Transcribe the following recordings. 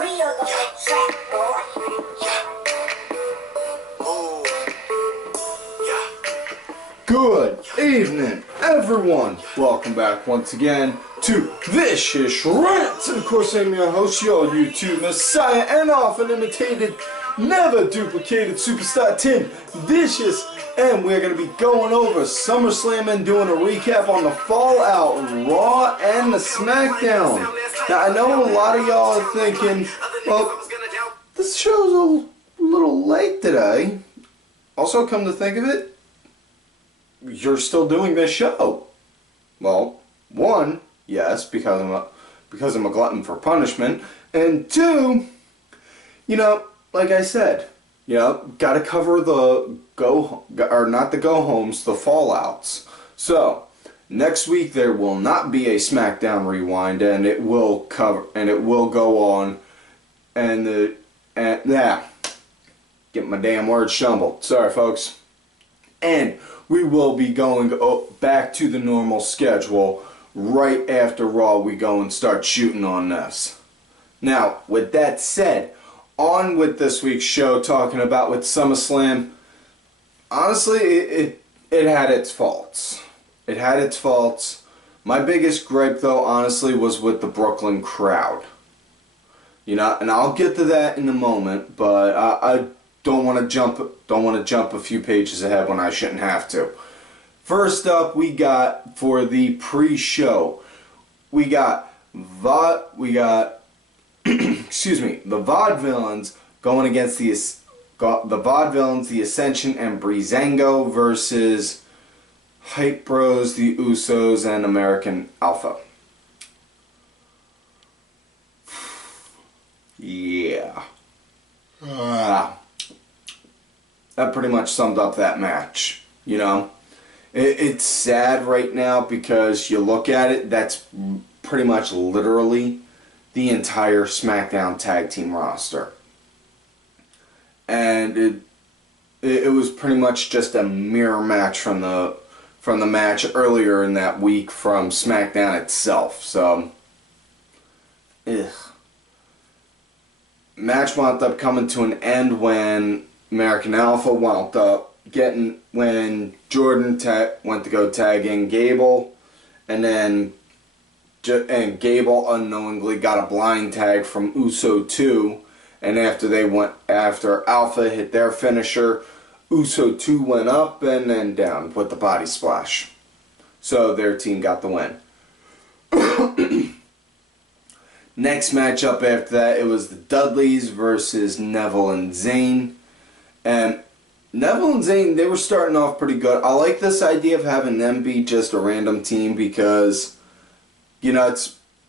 Good evening, everyone. Welcome back once again to Vicious Rants. And of course, I'm your host, your YouTube messiah, and often imitated, never duplicated superstar Tim Vicious. And we're going to be going over SummerSlam and doing a recap on the Fallout, Raw, and the SmackDown. Now, I know a lot of y'all are thinking, well, this show's a little late today. Also, come to think of it, you're still doing this show. Well, one, yes, because I'm a glutton for punishment, and two, you know, like I said, you know, gotta cover the not the go homes, the fallouts. So next week there will not be a SmackDown rewind, and it will go on, and get my damn words jumbled. Sorry, folks. And we will be going back to the normal schedule right after Raw. We go and start shooting on this. Now, with that said, on with this week's show, talking about with SummerSlam. Honestly, it had its faults. It had its faults. My biggest gripe, though, honestly, was with the Brooklyn crowd. You know, and I'll get to that in a moment, but I don't want to jump a few pages ahead when I shouldn't have to. First up, we got for the pre-show, we got excuse me, the VaudeVillians going against the VaudeVillians, the Ascension, and Breezeango versus Hype Bros, the Usos, and American Alpha. Yeah. That pretty much summed up that match, you know. It's sad right now because you look at it, that's pretty much literally the entire SmackDown tag team roster. And it was pretty much just a mirror match from the match earlier in that week from SmackDown itself. So, match wound up coming to an end when American Alpha wound up when Jordan went to go tag in Gable, and then Gable unknowingly got a blind tag from Uso 2, and after Alpha hit their finisher, Uso 2 went up and then down with the body splash. So their team got the win. Next matchup after that, it was the Dudleys versus Neville and Zayn. And Neville and Zayn, they were starting off pretty good. I like this idea of having them be just a random team because, you know,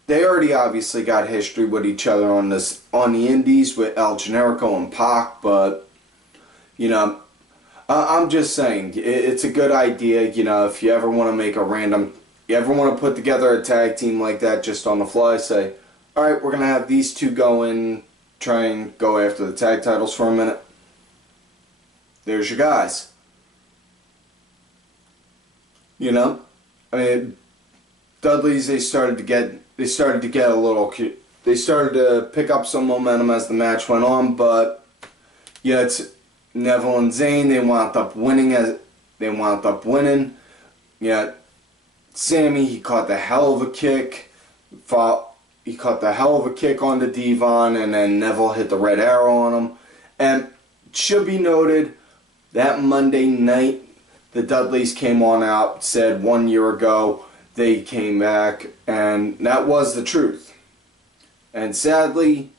they already obviously got history with each other on the indies with El Generico and Pac, but, you know, I'm just saying, it's a good idea, you know, if you ever want to put together a tag team like that just on the fly, say, alright, we're going to have these two go in, try and go after the tag titles for a minute. There's your guys. You know? I mean, Dudleys, they started to pick up some momentum as the match went on, but yeah, it's Neville and Zayn, they wound up winning. Yeah, Sami, he caught the hell of a kick. He caught the hell of a kick on the Devon, and then Neville hit the red arrow on him. And it should be noted, that Monday night, the Dudleys came on out, said 1 year ago they came back, and that was the truth. And sadly,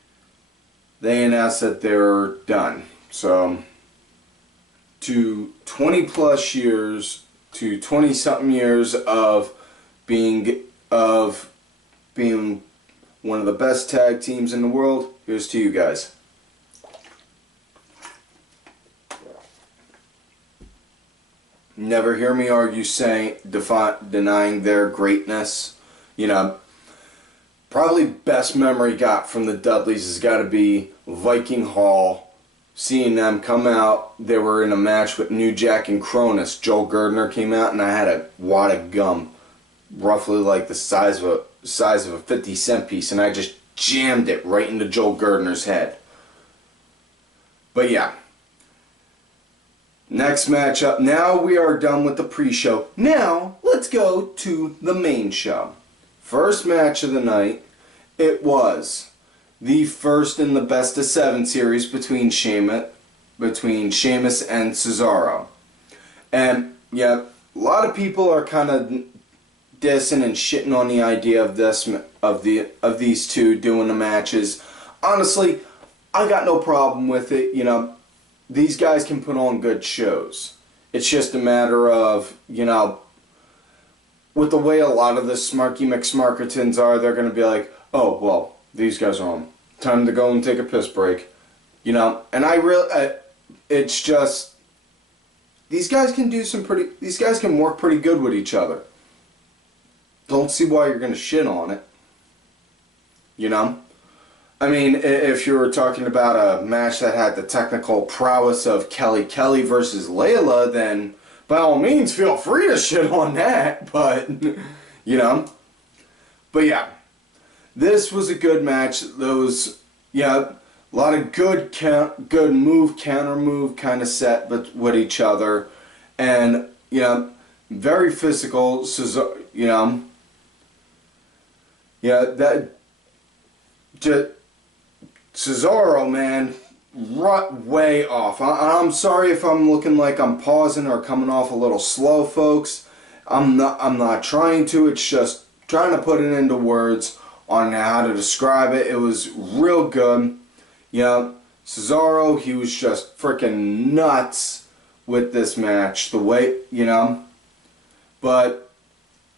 they announced that they're done. So, to 20-plus years, to 20-something years of being one of the best tag teams in the world, here's to you guys. Never hear me argue denying their greatness. You know, probably best memory got from the Dudleys has got to be Viking Hall. Seeing them come out, they were in a match with New Jack and Cronus. Joel Gardner came out, and I had a wad of gum, roughly like the size of a 50-cent piece, and I just jammed it right into Joel Gertner's head. But yeah. Next matchup. Now we are done with the pre-show. Now, let's go to the main show. First match of the night. It was the first in the best of 7 series between Sheamus and Cesaro. And yeah, a lot of people are kind of dissing and shitting on the idea of these two doing the matches. Honestly, I got no problem with it. You know, these guys can put on good shows. It's just a matter of, you know, with the way a lot of the Smarky McSmarkertons are, they're going to be like, oh, well, these guys are on. Time to go and take a piss break. You know, and it's just, these guys can work pretty good with each other. Don't see why you're going to shit on it. You know? I mean, if you were talking about a match that had the technical prowess of Kelly versus Layla, then by all means feel free to shit on that, but, you know. But yeah, this was a good match. Those, yeah, a lot of good move, counter move kind of set with each other. And, you know, very physical, you know. Yeah, that Cesaro, man, way off. I'm sorry if I'm looking like I'm pausing or coming off a little slow, folks. I'm not trying to. It's just trying to put it into words on how to describe it. It was real good. You know, Cesaro, he was just freaking nuts with this match. The way, you know, but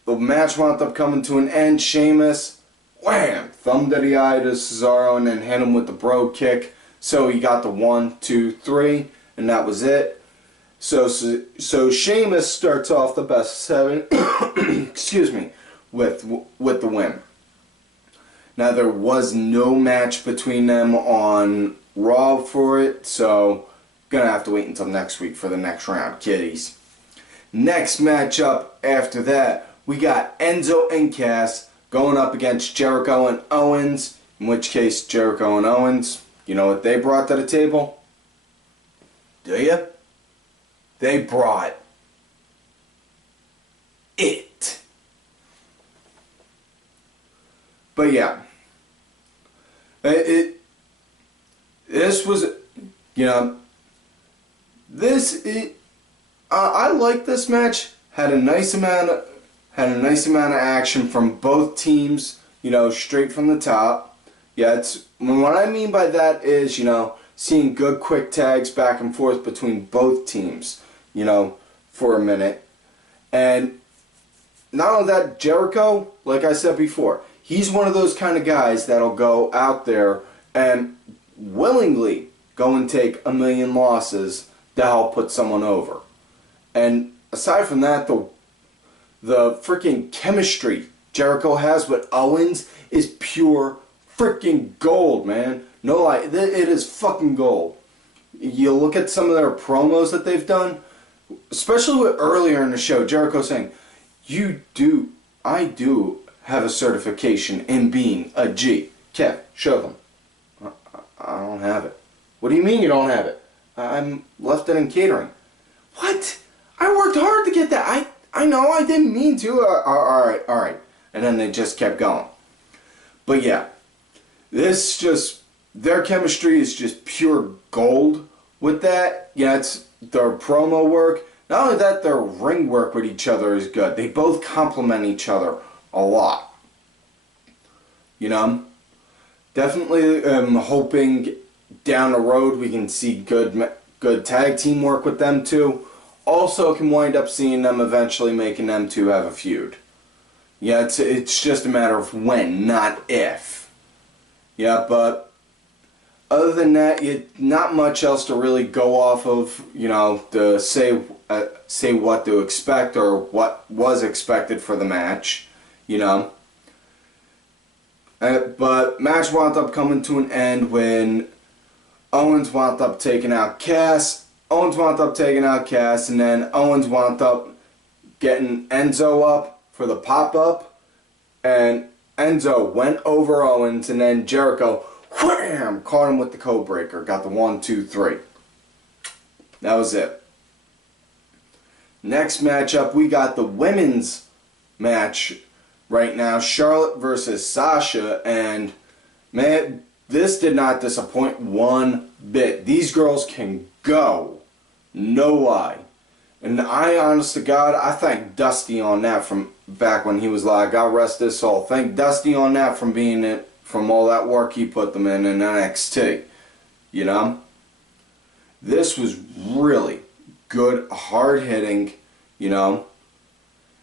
the match wound up coming to an end. Sheamus, wham, thumb to the eye to Cesaro, and then hit him with the bro kick. So he got the 1, 2, 3, and that was it. So Sheamus starts off the best 7, excuse me, with the win. Now there was no match between them on Raw for it, so gonna have to wait until next week for the next round, kiddies. Next matchup after that, we got Enzo and Cass going up against Jericho and Owens, in which case Jericho and Owens, you know what they brought to the table? Do you? They brought it. But yeah, this was, you know, I like this match. Had a nice amount of action from both teams, you know, straight from the top. Yeah, what I mean by that is, you know, seeing good quick tags back and forth between both teams, you know, for a minute. And not only that, Jericho, like I said before, he's one of those kind of guys that'll go out there and willingly go and take a million losses to help put someone over. And aside from that, the freaking chemistry Jericho has with Owens is pure freaking gold, man. No lie, it is fucking gold. You look at some of their promos that they've done, especially with earlier in the show, Jericho saying, I do have a certification in being a G. Kev, show them. I don't have it. What do you mean you don't have it? I'm left it in catering. What? I worked hard to get that. I know, I didn't mean to. Alright. And then they just kept going. But yeah, their chemistry is just pure gold with that. Yeah, it's their promo work. Not only that, their ring work with each other is good. They both complement each other a lot. You know? Definitely hoping down the road we can see good tag team work with them too. Also can wind up seeing them eventually making them two have a feud. Yeah, it's just a matter of when, not if. Yeah, but other than that, not much else to really go off of, you know, to say what to expect or what was expected for the match, you know. But match wound up coming to an end when Owens wound up taking out Cass. And then Owens wound up getting Enzo up for the pop-up. And Enzo went over Owens, and then Jericho, wham, caught him with the code breaker. Got the 1, 2, 3. That was it. Next matchup, we got the women's match right now. Charlotte versus Sasha, and man, this did not disappoint one bit. These girls can go. No lie. And I, honest to God, I thank Dusty on that from back when he was like, God rest his soul. Thank Dusty on that from being it, from all that work he put them in NXT. You know? This was really good, hard-hitting, you know?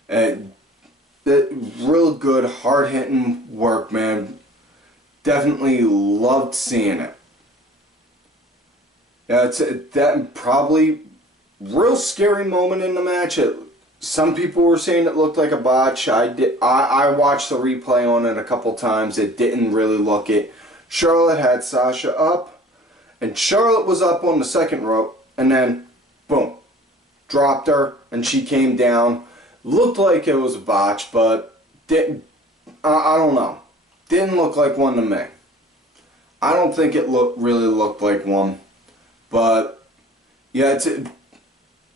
Real good, hard-hitting work, man. Definitely loved seeing it. Yeah, that probably real scary moment in the match. Some people were saying it looked like a botch. I watched the replay on it a couple times. It didn't really look it. Charlotte had Sasha up, and Charlotte was up on the second rope, and then boom, dropped her, and she came down. Looked like it was a botch, but didn't. I don't know. Didn't look like one to me. I don't think it really looked like one. But yeah, it's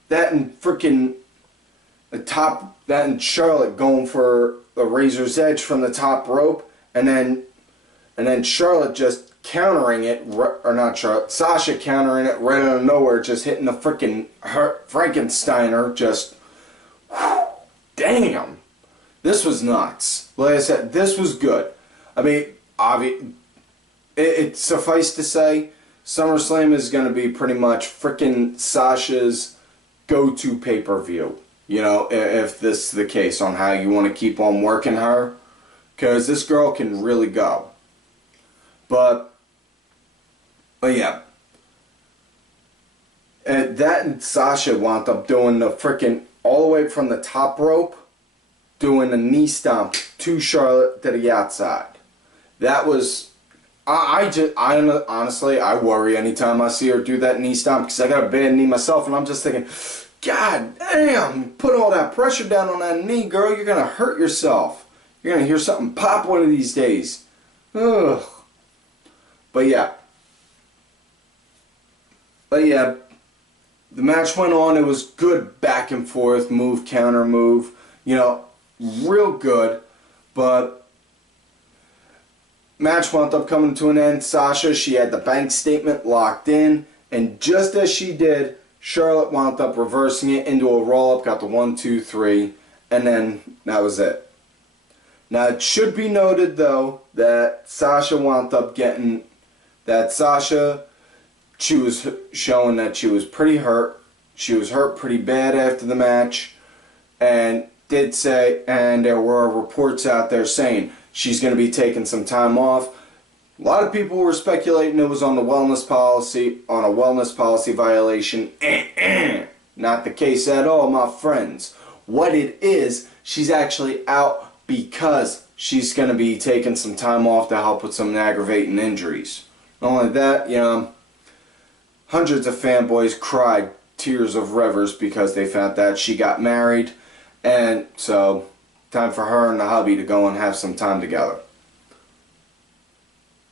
that and freaking the top, that and Charlotte going for the razor's edge from the top rope, and then Charlotte just countering it, or not Charlotte, Sasha countering it right out of nowhere, just hitting the freaking Frankensteiner. Just whew, damn, this was nuts. Like I said, this was good. I mean, it suffice to say, SummerSlam is going to be pretty much freaking Sasha's go-to pay-per-view. You know, if this is the case, on how you want to keep on working her. Because this girl can really go. But yeah. That and Sasha wound up doing the freaking, all the way from the top rope, doing a knee stomp to Charlotte to the outside. That was... honestly, I worry anytime I see her do that knee stomp, because I got a bad knee myself, and I'm just thinking, God damn, put all that pressure down on that knee, girl, you're going to hurt yourself. You're going to hear something pop one of these days. Ugh. But yeah, the match went on. It was good back and forth, move, counter move, you know, real good, but... match wound up coming to an end. Sasha, she had the bank statement locked in, and just as she did, Charlotte wound up reversing it into a roll-up, got the 1, 2, 3, and then that was it. Now, it should be noted, though, that Sasha wound up getting... that Sasha, she was showing that she was pretty hurt. She was hurt pretty bad after the match, and did say, and there were reports out there saying she's going to be taking some time off. A lot of people were speculating it was on the wellness policy, on a wellness policy violation. Not the case at all, my friends. What it is, she's actually out because she's going to be taking some time off to help with some aggravating injuries. Not only that, you know, hundreds of fanboys cried tears of rivers because they found that she got married, and so time for her and the hubby to go and have some time together.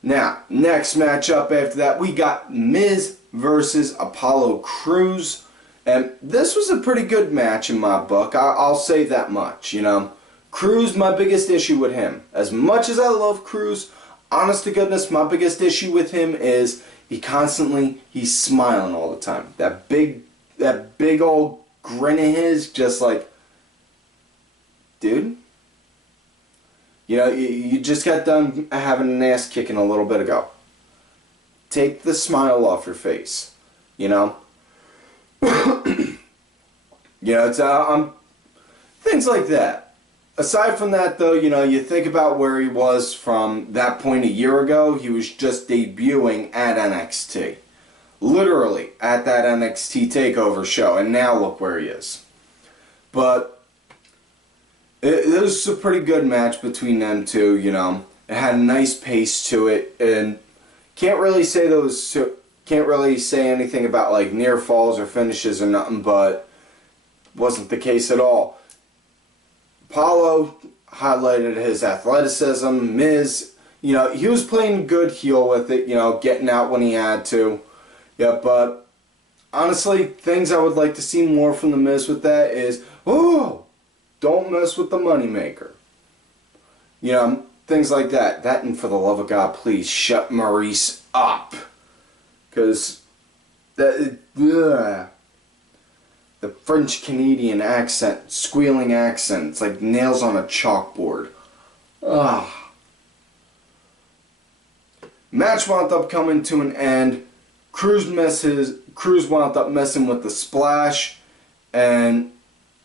Now, next matchup after that, we got Miz versus Apollo Crews. And this was a pretty good match in my book. I'll say that much, you know. Crews, my biggest issue with him. As much as I love Crews, honest to goodness, my biggest issue with him is he's smiling all the time. That big old grin of his, just like, dude, you know, you just got done having an ass kicking a little bit ago. Take the smile off your face, you know. You know, it's things like that. Aside from that, though, you know, you think about where he was from that point a year ago. He was just debuting at NXT, literally at that NXT Takeover show, and now look where he is. But it was a pretty good match between them two, you know. It had a nice pace to it, and can't really say anything about like near falls or finishes or nothing, but wasn't the case at all. Apollo, highlighted his athleticism. Miz, you know, he was playing good heel with it, you know, getting out when he had to. Yeah, but honestly, things I would like to see more from the Miz with that is, oh, don't mess with the moneymaker. You know, things like that. That, and for the love of God, please shut Maryse up. Because that, ugh. The French-Canadian accent, squealing accent, it's like nails on a chalkboard. Ugh. Match wound up coming to an end. Cruz wound up messing with the splash, and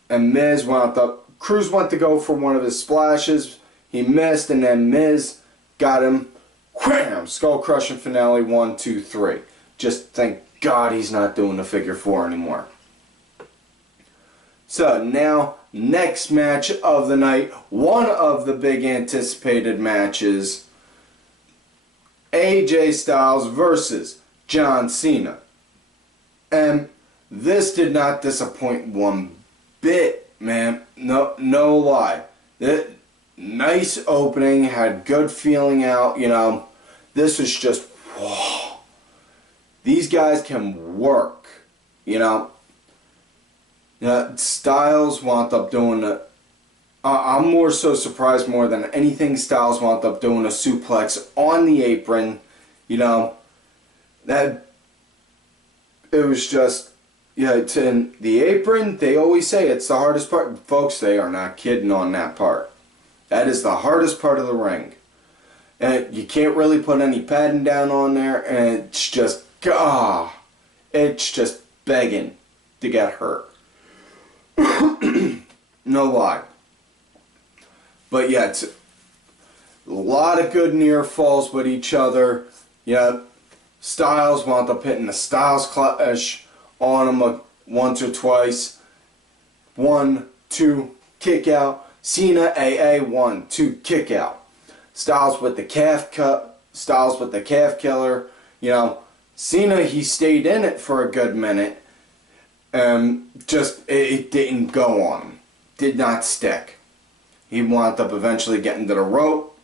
Miz wound up. Cruz went to go for one of his splashes. He missed, and then Miz got him. Wham! Skull crushing finale. 1, 2, 3. Just thank God he's not doing the figure 4 anymore. So now, next match of the night, one of the big anticipated matches, AJ Styles versus John Cena. And this did not disappoint one bit, man. No lie. Nice opening, had good feeling out, you know. This was just, whoa. These guys can work, you know. Styles wound up doing a... I'm more so surprised more than anything. Styles wound up doing a suplex on the apron. You know, that... It was just... Yeah, to the apron, they always say it's the hardest part. Folks, they are not kidding on that part. That is the hardest part of the ring. And you can't really put any padding down on there, and it's just... it's just begging to get hurt. No lie. But yeah, it's a lot of good near falls with each other. Yeah, Styles wound up hitting the Styles Clash on him once or twice. 1, 2, kick out. Cena AA 1, 2, kick out. Styles with the calf cut. Styles with the calf killer. You know, Cena, he stayed in it for a good minute. Just, it didn't go on him. Did not stick. He wound up eventually getting to the rope.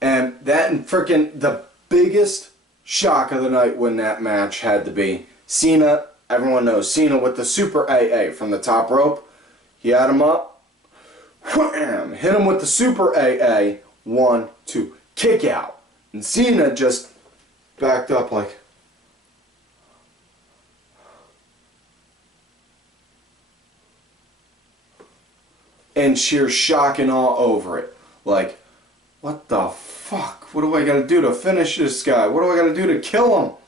And that, and freaking the biggest shock of the night when that match had to be Cena. Everyone knows Cena with the super AA from the top rope. He had him up. Wham! Hit him with the super AA. 1, 2, kick out. And Cena just backed up like... and sheer shock and awe over it. Like, what the fuck? What do I gotta do to finish this guy? What do I gotta do to kill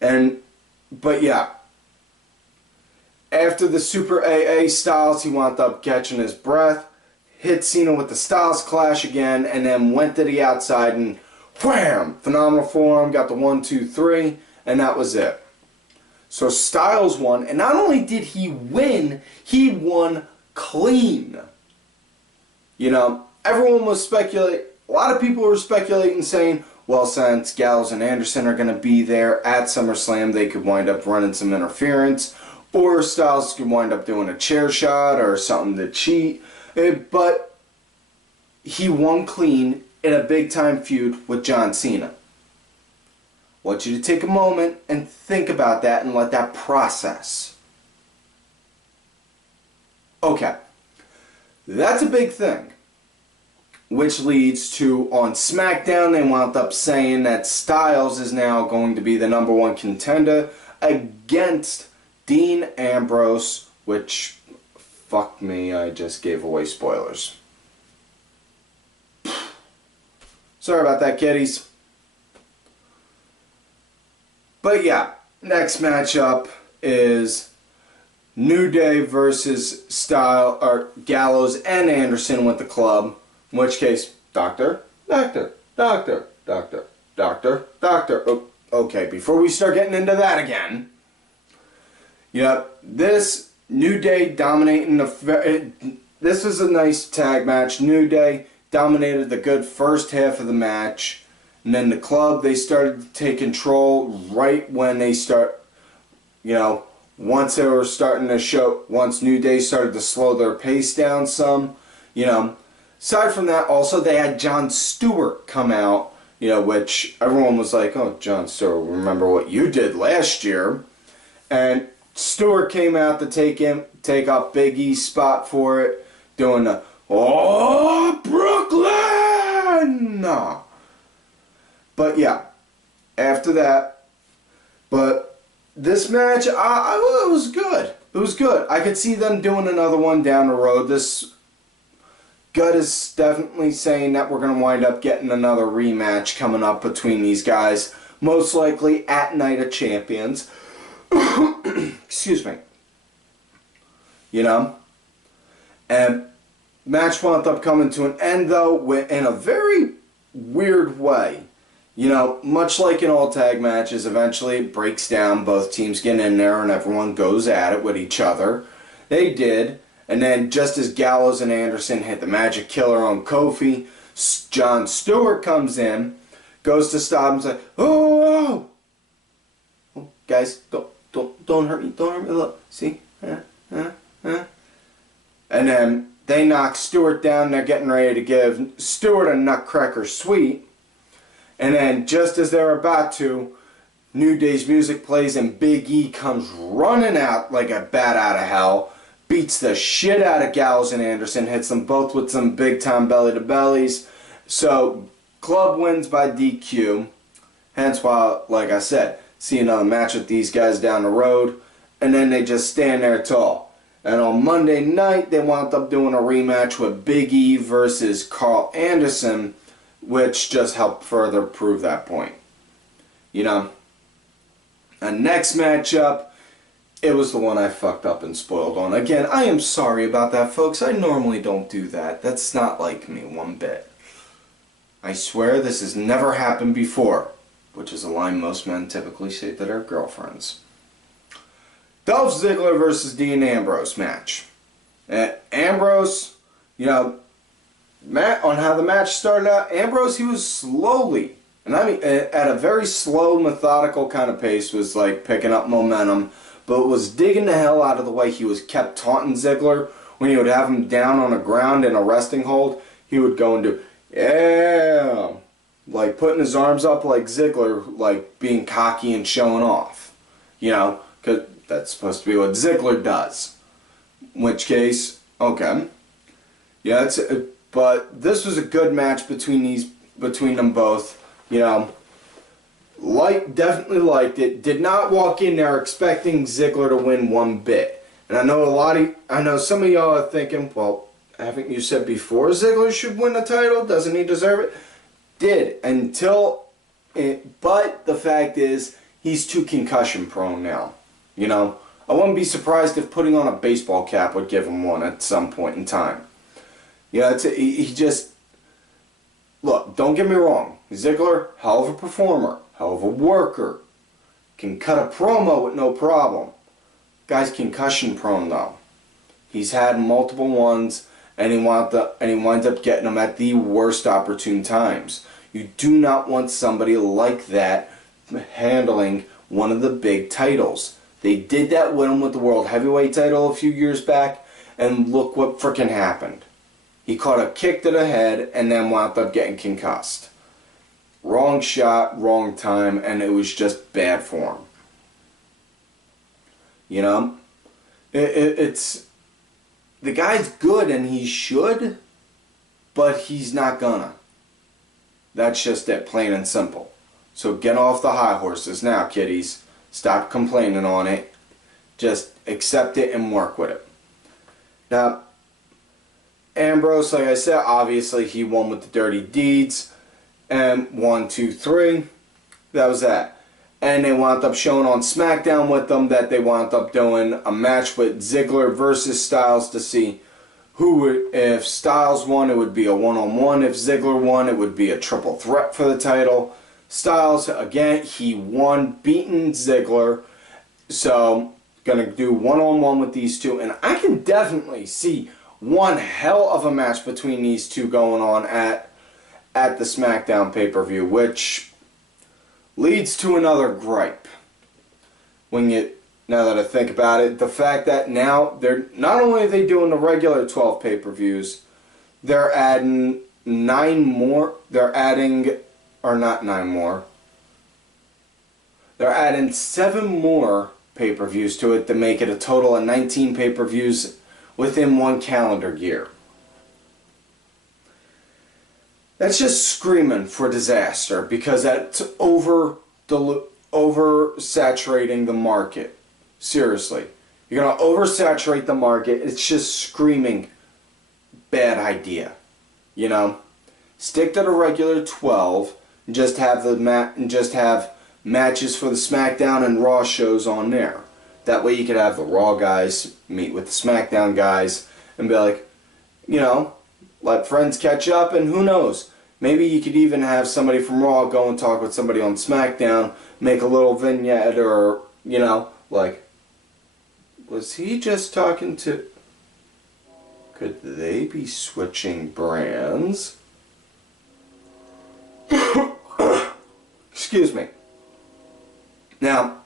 him? But yeah. After the Super AA Styles, he wound up catching his breath, hit Cena with the Styles Clash again, and then went to the outside and wham! Phenomenal forearm, got the 1, 2, 3, and that was it. So Styles won, and not only did he win, he won clean. You know, everyone was speculating, a lot of people were speculating saying, well, since Gallows and Anderson are going to be there at SummerSlam, they could wind up running some interference, or Styles could wind up doing a chair shot or something to cheat. But he won clean in a big time feud with John Cena. I want you to take a moment and think about that and let that process. Okay, that's a big thing. Which leads to, on SmackDown, they wound up saying that Styles is now going to be the #1 contender against Dean Ambrose, which, fuck me, I just gave away spoilers. Sorry about that, kiddies. But yeah, next matchup is New Day versus Gallows and Anderson with the club. In which case, Doctor. Oh, okay, before we start getting into that again. Yep, this New Day dominating this is a nice tag match. New Day dominated the good first half of the match. And then the club, they started to take control right when they start, you know, once they were starting to show, once New Day started to slow their pace down some, you know. Aside from that, also they had Jon Stewart come out, you know, which everyone was like, oh, Jon Stewart, remember what you did last year. And Stewart came out to take up Big E's spot for it, doing the, oh, Brooklyn! But yeah, after that, but this match, it was good. It was good. I could see them doing another one down the road. This gut is definitely saying that we're going to wind up getting another rematch coming up between these guys, most likely at Night of Champions. Excuse me. You know? And match wound up coming to an end, though, in a very weird way. You know, much like in all tag matches, eventually it breaks down, both teams get in there and everyone goes at it with each other. They did, and then just as Gallows and Anderson hit the Magic Killer on Kofi, Jon Stewart comes in, goes to stop him, and says, oh, guys, don't hurt me, look, see? And then they knock Stewart down, they're getting ready to give Stewart a Nutcracker Sweet. And then, just as they're about to, New Day's music plays and Big E comes running out like a bat out of hell, beats the shit out of Gallows and Anderson, hits them both with some big-time belly-to-bellies. So, Club wins by DQ. Hence why, like I said, see another match with these guys down the road, and then they just stand there tall. And on Monday night, they wound up doing a rematch with Big E versus Carl Anderson, which just helped further prove that point. You know, and next matchup, it was the one I fucked up and spoiled on. Again, I am sorry about that, folks. I normally don't do that. That's not like me one bit. I swear this has never happened before, which is a line most men typically say to their girlfriends. Dolph Ziggler versus Dean Ambrose match. Ambrose, you know, on how the match started out, Ambrose, he was slowly, and I mean at a very slow, methodical kind of pace, was like picking up momentum, but was digging the hell out of the way he was kept taunting Ziggler. When he would have him down on the ground in a resting hold, he would go and do, yeah, like putting his arms up like Ziggler, like being cocky and showing off, you know, because that's supposed to be what Ziggler does. In which case, okay, yeah, but this was a good match between them both. You know, definitely liked it. Did not walk in there expecting Ziggler to win one bit. And I know some of y'all are thinking, well, haven't you said before Ziggler should win the title? Doesn't he deserve it? Did but the fact is, he's too concussion prone now. You know, I wouldn't be surprised if putting on a baseball cap would give him one at some point in time. You know, he just, look, don't get me wrong, Ziggler, hell of a performer, hell of a worker, can cut a promo with no problem. Guy's concussion prone though. He's had multiple ones, and he winds up getting them at the worst opportune times. You do not want somebody like that handling one of the big titles. They did that with him with the World Heavyweight title a few years back, and look what frickin' happened. He caught a kick to the head and then wound up getting concussed. Wrong shot, wrong time, and it was just bad form. You know? It's... The guy's good and he should, but he's not gonna. That's just it, plain and simple. So get off the high horses now, kiddies. Stop complaining on it. Just accept it and work with it. Now, Ambrose, like I said, obviously he won with the dirty deeds. And 1, 2, 3. That was that. And they wound up showing on SmackDown with them that they wound up doing a match with Ziggler versus Styles to see who would, if Styles won, it would be a one-on-one. If Ziggler won, it would be a triple threat for the title. Styles, again, he won, beating Ziggler. So, gonna do one-on-one with these two. And I can definitely see one hell of a match between these two going on at the SmackDown pay-per-view, which leads to another gripe. When you now that I think about it, the fact that now they're not only are they doing the regular 12 pay-per-views, they're adding 9 more. They're adding, or not 9 more. They're adding 7 more pay-per-views to it to make it a total of 19 pay-per-views within 1 calendar year. That's just screaming for disaster, because that's oversaturating the market. Seriously. You're going to oversaturate the market. It's just screaming bad idea. You know? Stick to the regular 12 and just have matches for the SmackDown and Raw shows on there. That way you could have the Raw guys meet with the SmackDown guys and be like, you know, let friends catch up, and who knows? Maybe you could even have somebody from Raw go and talk with somebody on SmackDown, make a little vignette, or, you know, like, was he just talking to... Could they be switching brands? Excuse me. Now,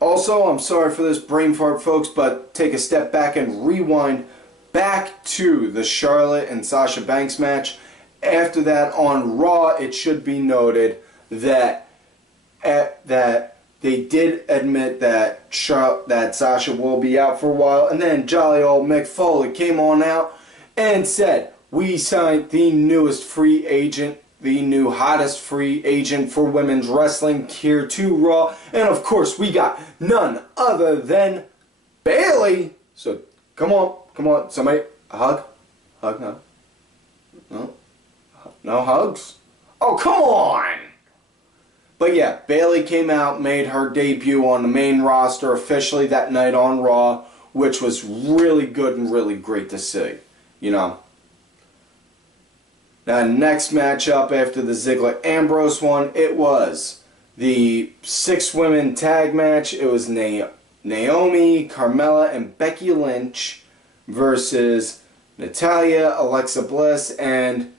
also, I'm sorry for this brain fart, folks, but take a step back and rewind back to the Charlotte and Sasha Banks match. After that, on Raw, it should be noted that they did admit that Sasha will be out for a while, and then jolly old Mick Foley came on out and said, "We signed the newest free agent, the new hottest free agent for women's wrestling here to Raw, and of course we got none other than Bayley." So come on, somebody, a hug now. No hugs? Oh, come on! But yeah, Bayley came out, made her debut on the main roster officially that night on Raw, which was really good and really great to see, you know. Now, next matchup after the Ziggler Ambrose one, it was the 6-women tag match. It was Naomi, Carmella, and Becky Lynch versus Natalya, Alexa Bliss, and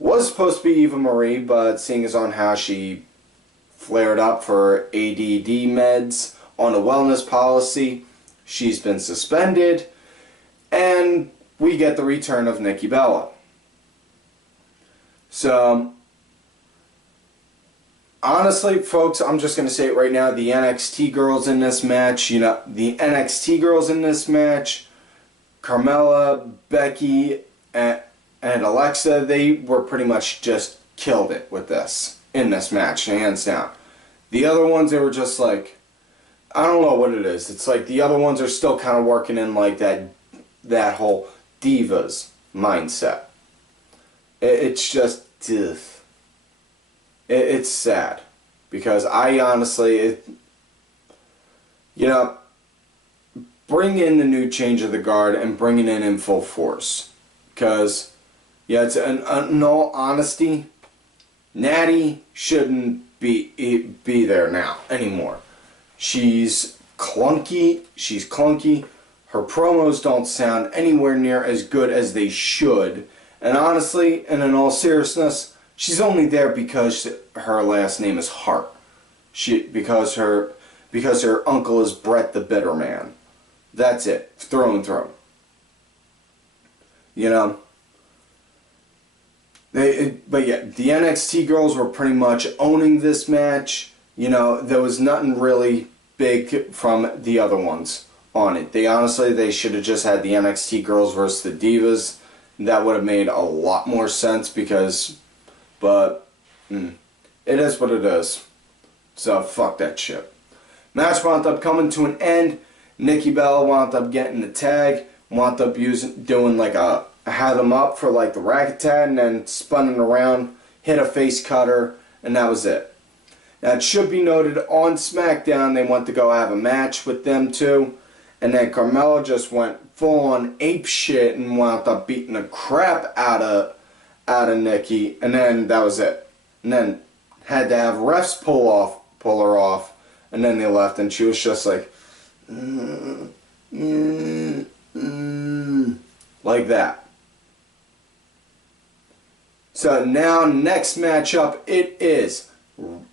was supposed to be Eva Marie, but seeing as on how she flared up for ADD meds on a wellness policy, she's been suspended, and we get the return of Nikki Bella. So, honestly, folks, I'm just going to say it right now, the NXT girls in this match, you know, the NXT girls in this match, Carmella, Becky, and Alexa, they were pretty much just killed it with this, in this match, hands down. The other ones, they were just like, I don't know what it is. It's like the other ones are still kind of working in like that whole divas mindset. It's just, it's sad. Because I honestly, you know, bring in the new change of the guard and bring it in full force. Because, yeah, it's in all honesty, Natty shouldn't be there now anymore. She's clunky. Her promos don't sound anywhere near as good as they should. And honestly, and in all seriousness, she's only there because her last name is Hart. Because her uncle is Bret the Bitter Man. That's it, through and through. You know. But yeah, the NXT girls were pretty much owning this match. You know, there was nothing really big from the other ones on it. They should have just had the NXT girls versus the Divas. That would have made a lot more sense but it is what it is. So fuck that shit. Match wound up coming to an end. Nikki Bella wound up getting the tag. Wound up doing like a had him up for like the Racketat and then spun it around, hit a face cutter, and that was it. Now it should be noted on SmackDown they went to go have a match with them too, and then Carmella just went full on ape shit and wound up beating the crap out of Nikki, and then that was it. And then had to have refs pull her off, and then they left, and she was just like like that. So now next matchup, it is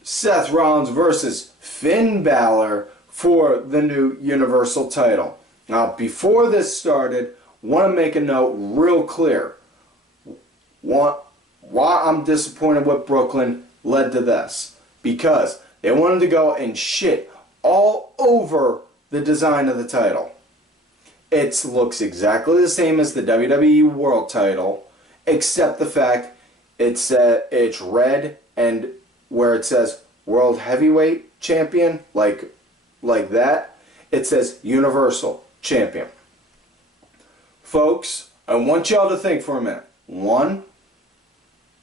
Seth Rollins versus Finn Balor, for the new Universal title. Now, before this started, want to make a note real clear. Why I'm disappointed with Brooklyn led to this. Because they wanted to go and shit all over the design of the title. It looks exactly the same as the WWE World title, except the fact it's red, and where it says World Heavyweight Champion, like that, it says Universal Champion. Folks, I want y'all to think for a minute. One,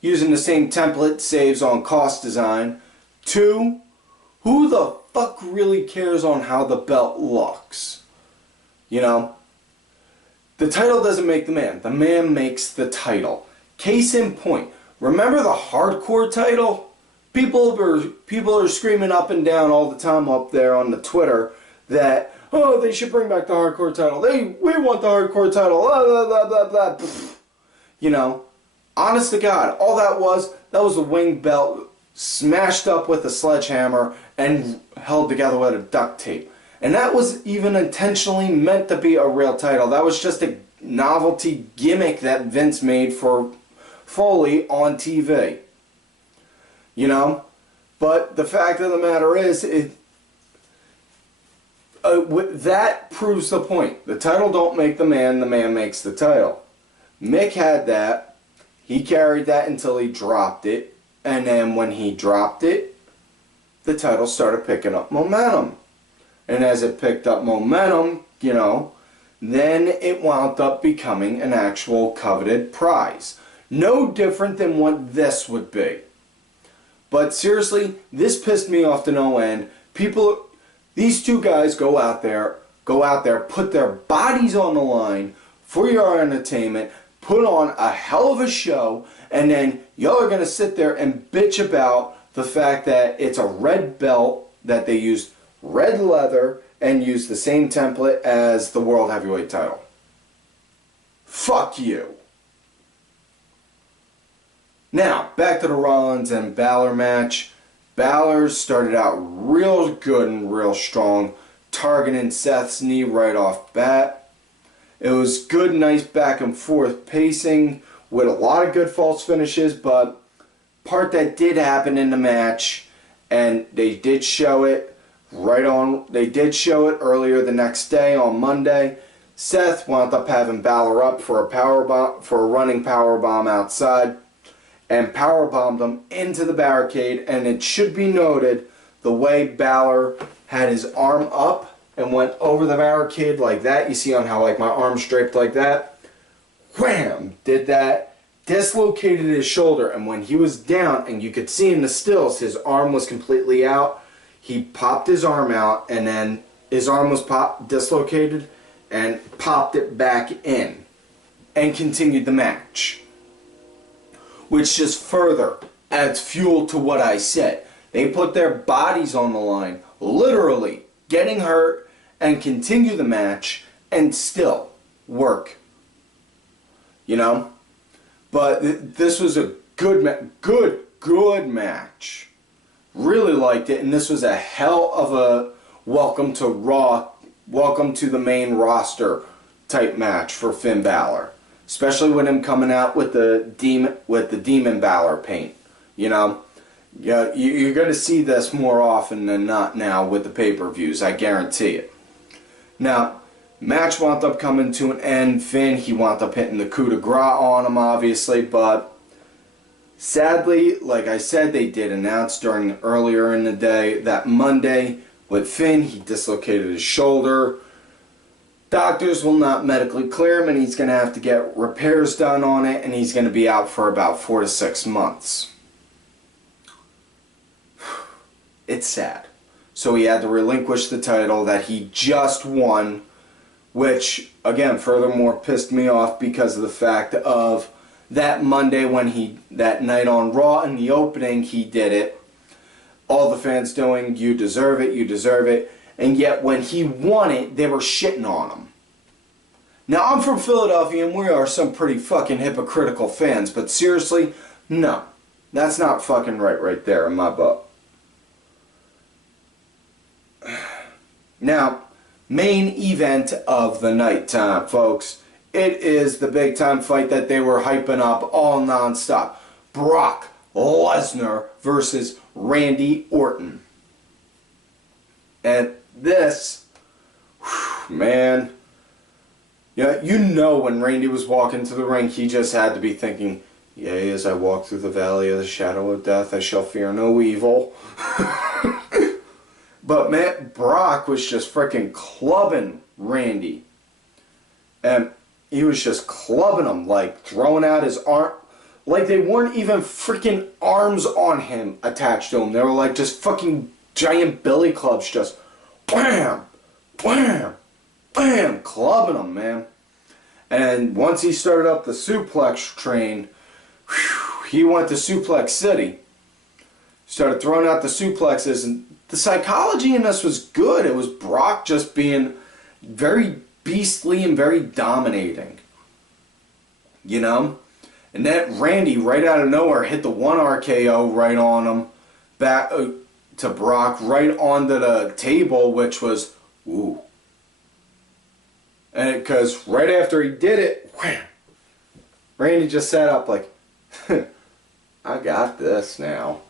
using the same template saves on cost design. Two, who the fuck really cares on how the belt looks? You know? The title doesn't make the man makes the title. Case in point, remember the hardcore title? People are screaming up and down all the time up there on the Twitter that, oh, they should bring back the hardcore title. We want the hardcore title. Blah, blah, blah, blah, blah. You know, honest to God, all that was a wing belt smashed up with a sledgehammer and held together with a duct tape. And that was even intentionally meant to be a real title. That was just a novelty gimmick that Vince made for Foley on TV. You know? But the fact of the matter is, that proves the point. The title don't make the man makes the title. Mick had that. He carried that until he dropped it. And then when he dropped it, the title started picking up momentum. And as it picked up momentum, you know, then it wound up becoming an actual coveted prize. No different than what this would be. But seriously, this pissed me off to no end. These two guys go out there, put their bodies on the line for your entertainment, put on a hell of a show, and then y'all are going to sit there and bitch about the fact that it's a red belt, that they used red leather and used the same template as the World Heavyweight title. Fuck you. Now, back to the Rollins and Balor match. Balor started out real good and real strong, targeting Seth's knee right off bat. It was good, nice back and forth pacing with a lot of good false finishes, but part that did happen in the match, and they did show it earlier the next day on Monday. Seth wound up having Balor up for a running power bomb outside, and power bombed him into the barricade. And it should be noted, the way Balor had his arm up and went over the barricade like that. You see on how like my arm's draped like that? Wham! Did that. Dislocated his shoulder, and when he was down, and you could see in the stills, his arm was completely out. He popped his arm out, and then his arm was dislocated, and popped it back in, and continued the match. Which just further adds fuel to what I said. They put their bodies on the line, literally getting hurt, and continue the match, and still work. You know? But this was a good match. Really liked it, and this was a hell of a welcome to Raw, welcome to the main roster type match for Finn Balor. Especially with him coming out with the Demon Balor paint. You know? Yeah, you're going to see this more often than not now with the pay-per-views, I guarantee it. Now, match wound up coming to an end. Finn, he wound up hitting the coup de grace on him, obviously, but sadly, like I said, they did announce earlier in the day that Monday with Finn, he dislocated his shoulder. Doctors will not medically clear him, and he's going to have to get repairs done on it, and he's going to be out for about 4 to 6 months. It's sad. So he had to relinquish the title that he just won, which, again, furthermore pissed me off because of the fact of that Monday when that night on Raw in the opening, he did it. All the fans doing, you deserve it, you deserve it. And yet when he won it, they were shitting on him. Now, I'm from Philadelphia, and we are some pretty fucking hypocritical fans, but seriously, no. That's not fucking right there in my book. Now, main event of the night time, folks. It is the big time fight that they were hyping up all non-stop. Brock Lesnar versus Randy Orton. And this, man, yeah, you know when Randy was walking to the ring, he just had to be thinking, yea, as I walk through the valley of the shadow of death, I shall fear no evil. But man, Brock was just freaking clubbing Randy. And he was just clubbing him, like throwing out his arm. Like they weren't even freaking arms on him attached to him. They were like just fucking giant billy clubs, just wham, wham, bam, clubbing him, man. And once he started up the suplex train, he went to Suplex City. Started throwing out the suplexes, and the psychology in this was good. It was Brock just being very beastly and very dominating. You know? And then Randy, right out of nowhere, hit the one RKO right on him. Back to Brock, right onto the table, which was, ooh. And because right after he did it, wham, Randy just sat up like, I got this now.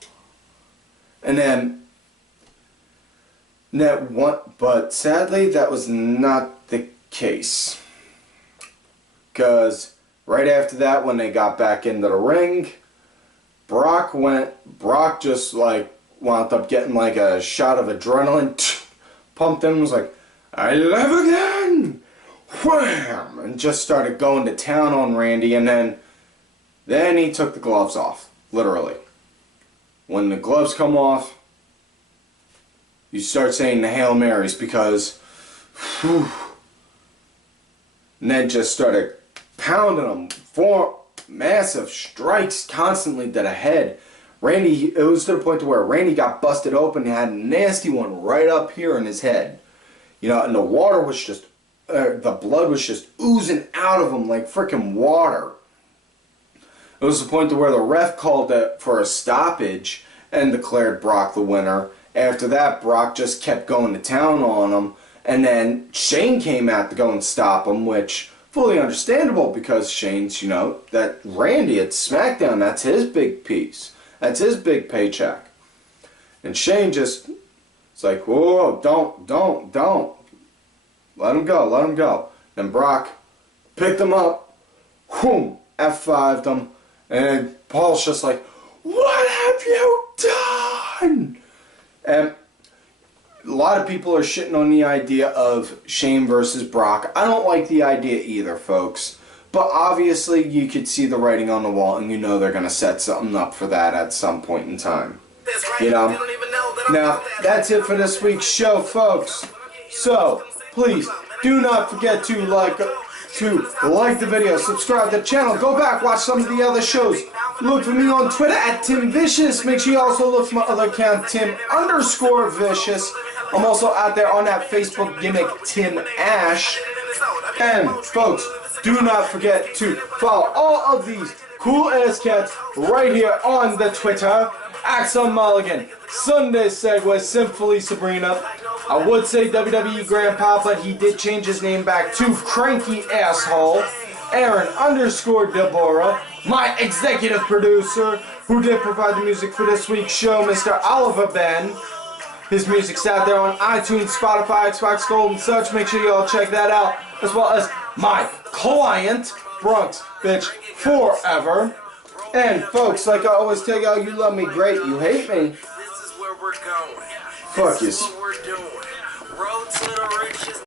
And then that one, but sadly that was not the case. Because right after that, when they got back into the ring, Brock just like wound up getting like a shot of adrenaline, pumped in, was like, I live again! Wham! And just started going to town on Randy, and then he took the gloves off, literally. When the gloves come off, you start saying the Hail Marys because, whew, and then just started pounding him for massive strikes constantly to the head. Randy, it was to the point to where Randy got busted open and had a nasty one right up here in his head. You know, and the water was just, the blood was just oozing out of him like freaking water. It was the point to where the ref called it for a stoppage and declared Brock the winner. After that, Brock just kept going to town on him, and then Shane came out to go and stop him, which fully understandable because Shane's, you know, that Randy at SmackDown, that's his big piece. That's his big paycheck. And Shane just, it's like, whoa, don't. Let him go, let him go. Then Brock picked him up, whoom, F5'd him, and Paul's just like, what have you done? And a lot of people are shitting on the idea of Shane versus Brock. I don't like the idea either, folks. But obviously, you could see the writing on the wall, and you know they're going to set something up for that at some point in time. You know? Now, that's it for this week's show, folks. So, please, do not forget to like the video, subscribe to the channel, go back, watch some of the other shows. Look for me on Twitter at TimVicious. Make sure you also look for my other account, Tim_Vicious. I'm also out there on that Facebook gimmick, Tim Ash. And, folks, do not forget to follow all of these cool ass cats right here on the Twitter. Axel Mulligan, Sunday Segway, Simply Sabrina. I would say WWE Grandpa, but he did change his name back to Cranky Asshole. Aaron_Deborah, my executive producer, who did provide the music for this week's show, Mr. Oliver Ben. His music's out there on iTunes, Spotify, Xbox Gold, and such. Make sure you all check that out, as well as my client, Bronx Bitch Forever. And folks, like I always tell y'all, you love me great, you hate me. This is where we're going. Fuck you. This is what we're doing. Road to